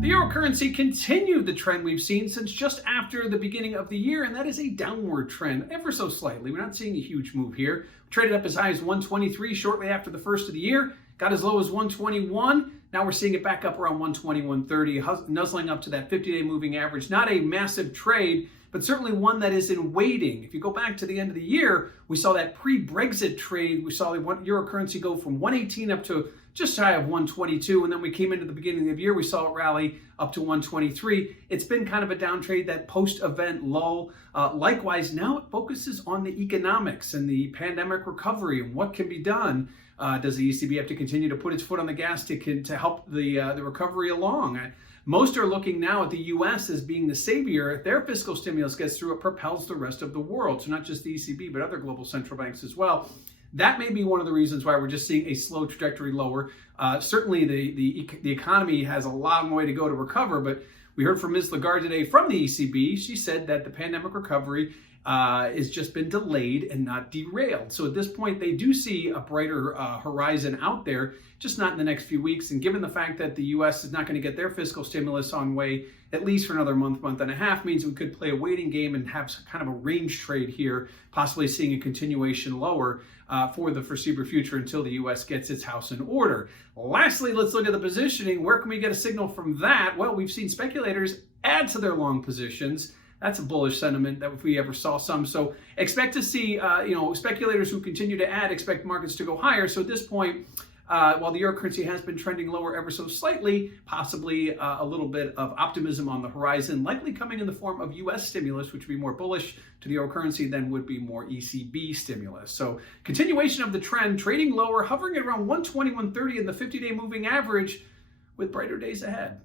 The euro currency continued the trend we've seen since just after the beginning of the year, and that is a downward trend, ever so slightly. We're not seeing a huge move here. Traded up as high as 123 shortly after the first of the year, got as low as 121. Now we're seeing it back up around 120, 130, nuzzling up to that 50-day moving average. Not a massive trade, but certainly one that is in waiting. If you go back to the end of the year, we saw that pre-Brexit trade. We saw the euro currency go from 118 up to just shy of 122, and then we came into the beginning of the year, we saw it rally up to 123. It's been kind of a down trade, that post-event lull. Likewise, now it focuses on the economics and the pandemic recovery and what can be done. Does the ECB have to continue to put its foot on the gas to help the recovery along? Most are looking now at the U.S. as being the savior. If their fiscal stimulus gets through, it propels the rest of the world. So not just the ECB, but other global central banks as well. That may be one of the reasons why we're just seeing a slow trajectory lower. Certainly the economy has a long way to go to recover, but we heard from Ms. Lagarde today from the ECB. She said that the pandemic recovery has just been delayed and not derailed. So at this point, they do see a brighter horizon out there, just not in the next few weeks. And given the fact that the U.S. is not going to get their fiscal stimulus on way, at least for another month and a half, means we could play a waiting game and have kind of a range trade here, possibly seeing a continuation lower for the foreseeable future until the U.S. gets its house in order. Lastly, let's look at the positioning. Where can we get a signal from that? Well, we've seen speculators add to their long positions. That's a bullish sentiment that if we ever saw some. So expect to see, speculators who continue to add, expect markets to go higher. So at this point, while the euro currency has been trending lower ever so slightly, possibly a little bit of optimism on the horizon, likely coming in the form of U.S. stimulus, which would be more bullish to the euro currency than would be more ECB stimulus. So continuation of the trend, trading lower, hovering at around 120, 130 in the 50-day moving average with brighter days ahead.